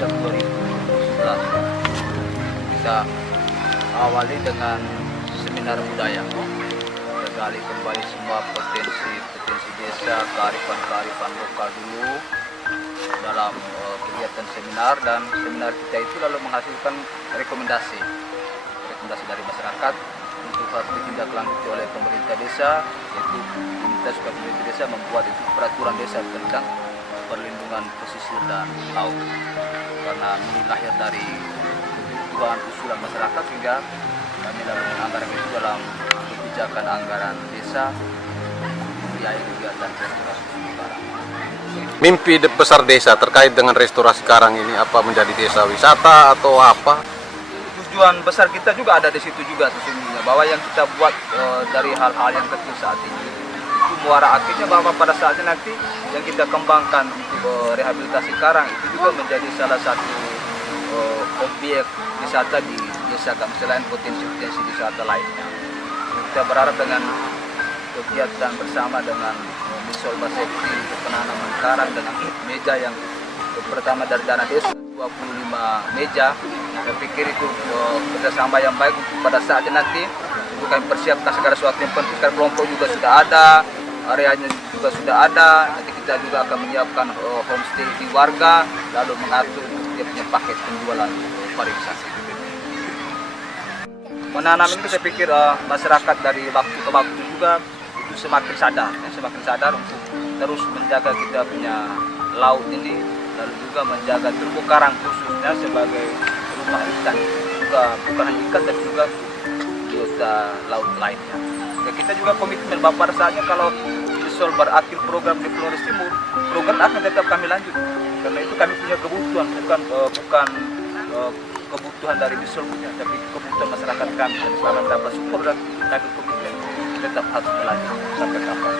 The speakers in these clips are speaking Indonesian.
sejak 2011. Kita awali dengan seminar budaya, gali kembali semua potensi desa, kearifan lokal dulu dalam kegiatan seminar, dan seminar kita itu lalu menghasilkan rekomendasi dari masyarakat untuk harus ditindaklanjuti oleh pemerintah desa, yaitu diminta supaya pemerintah desa membuat itu peraturan desa tentang perlindungan pesisir dan laut, karena ini lahir dari kebutuhan usulan masyarakat sehingga kami lalu menganggarkan itu dalam kebijakan anggaran desa biaya kegiatan restorasi terumbu karang. Mimpi besar desa terkait dengan restorasi karang ini apa, menjadi desa wisata atau apa? Tujuan besar kita juga ada di situ juga sesungguhnya, bahwa yang kita buat dari hal-hal yang kecil saat ini itu muara akhirnya bahwa pada saatnya nanti yang kita kembangkan untuk rehabilitasi karang itu juga menjadi salah satu objek wisata di desa kami selain potensi-potensi wisata lainnya. Kita berharap dengan kegiatan bersama dengan Misol Basepti untuk penanaman karang dengan meja yang pertama dari dana desa 25 meja. Saya pikir itu kerjasama yang baik untuk pada saatnya nanti untuk kami persiapkan segala sesuatu yang penting. Sekarang kelompok juga sudah ada, areanya juga sudah ada. Nanti kita juga akan menyiapkan homestay di warga, lalu mengatur untuk dia punya paket penjualan pariwisata. Menanam ini saya pikir masyarakat dari waktu ke waktu juga itu semakin sadar untuk terus menjaga kita punya laut ini, lalu juga menjaga terumbu karang khususnya sebagai rumah ikan, juga bukan hanya ikan tapi juga biota laut lainnya. Ya, kita juga komitmen bahwa pada saatnya kalau Misol berakhir program di Flores Timur, program akan tetap kami lanjut, karena itu kami punya kebutuhan, bukan kebutuhan dari Misol punya, tapi kebutuhan masyarakat kami, dan selama dapat syukur dan kami komitmen tetap harus berlanjut sampai kapan.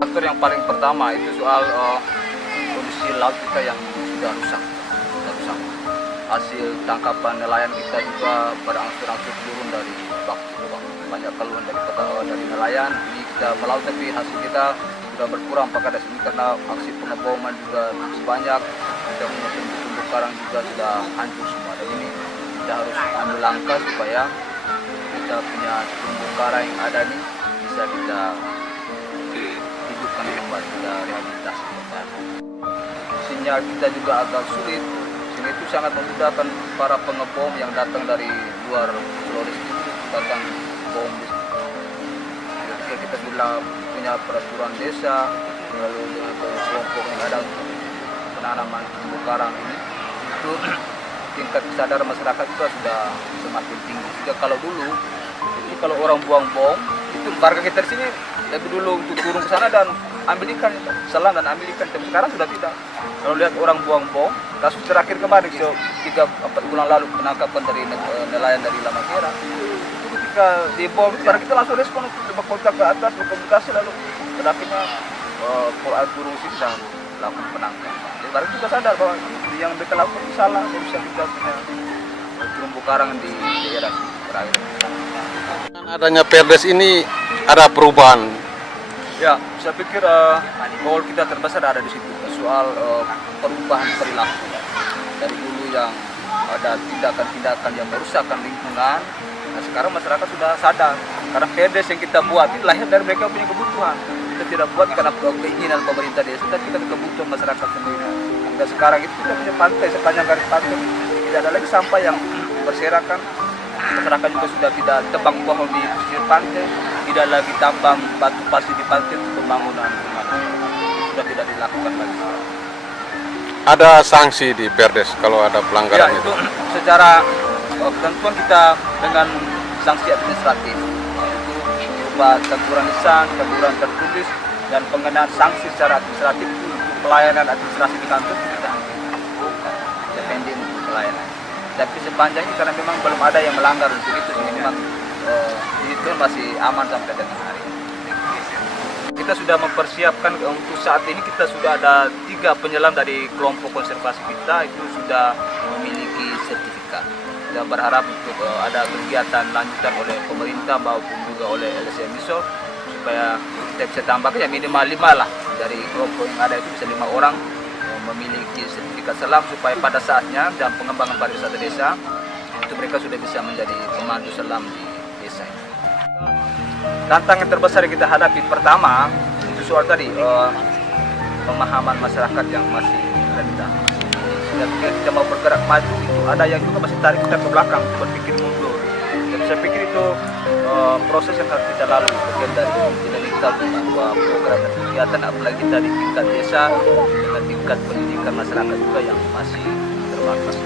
Faktor yang paling pertama itu soal kondisi laut kita yang sudah rusak. Hasil tangkapan nelayan kita juga berangsur-angsur turun dari waktu ke waktu. Banyak keluhan dari nelayan, ini kita melaut tapi hasil kita sudah berkurang pada sini karena aksi pengeboman juga cukup banyak. Kita punya terumbu karang juga sudah hancur semua, dan ini kita harus ambil langkah supaya kita punya terumbu karang yang ada ini bisa kita hidupkan kembali, kita rehabilitasi kembali. Sinyal kita juga agak sulit, sehingga itu sangat memudahkan para pengebom yang datang dari luar Flores Timur datang bom di sini. Ketika kita sudah punya peraturan desa, lalu dengan kelompok yang ada untuk penanaman terumbu karang ini, itu tingkat kesadaran masyarakat juga sudah semakin tinggi. Jika kalau dulu, itu kalau orang buang bom, itu warga kita di sini lebih dulu untuk turun ke sana dan ambil ikan, selam dan ambil ikan. Tapi sekarang sudah tidak. Kalau lihat orang buang bom, kasus terakhir kemarin 3-4 bulan lalu penangkapan dari nelayan dari Lamakera, itu ketika di bom, kita langsung respon untuk berkontak ke atas, berkomunikasi, lalu akhirnya Pol turun sini dan lakukan penangkapan. Jadi mereka juga sadar bahwa yang mereka lakukan itu salah, dan bisa kita punya terumbu karang di daerah perairan. Dengan adanya Perdes ini ada perubahan. Ya, saya pikir goal kita terbesar ada di situ, soal perubahan perilaku. Dari dulu yang ada tindakan-tindakan yang merusakkan lingkungan, nah sekarang masyarakat sudah sadar. Karena Perdes yang kita buat itu lahir dari mereka punya kebutuhan. Kita tidak buat karena keinginan pemerintah desa, tapi kita kebutuhan masyarakat sendiri. Dan sekarang itu kita punya pantai, sepanjang garis pantai tidak ada lagi sampah yang berserakan. Masyarakat juga sudah tidak tebang pohon di pesisir pantai, tidak lagi tambang batu pasir di pantai untuk pembangunan rumah. Sudah tidak dilakukan lagi. Ada sanksi di Perdes kalau ada pelanggaran ya, itu secara ketentuan kita dengan sanksi administratif, itu berupa teguran lisan, teguran tertulis, dan pengenaan sanksi secara administratif untuk pelayanan administrasi di kantor kita depending untuk pelayanan. Tapi sepanjang ini karena memang belum ada yang melanggar untuk itu, jadi memang itu masih aman sampai dengan hari ini. Kita sudah mempersiapkan untuk saat ini, kita sudah ada 3 penyelam dari kelompok konservasi kita itu sudah memiliki sertifikat. Kita berharap untuk ada kegiatan lanjutan oleh pemerintah maupun juga oleh LSM Misol supaya kita bisa tambahkan ya minimal 5 lah, dari kelompok yang ada itu bisa 5 orang memiliki sertifikat selam supaya pada saatnya dalam pengembangan pariwisata desa itu mereka sudah bisa menjadi pemandu selam di desa ini. Tantangan terbesar yang kita hadapi pertama itu soal tadi pemahaman masyarakat yang masih rendah. Dan kita mau bergerak maju itu ada yang juga masih tarik kita ke belakang, berpikir mundur. Dan saya pikir itu proses yang harus kita lalui bagian dari dinamika sebuah program dan kegiatan, apalagi dari tingkat desa dengan tingkat pendidikan masyarakat juga yang masih terbatas.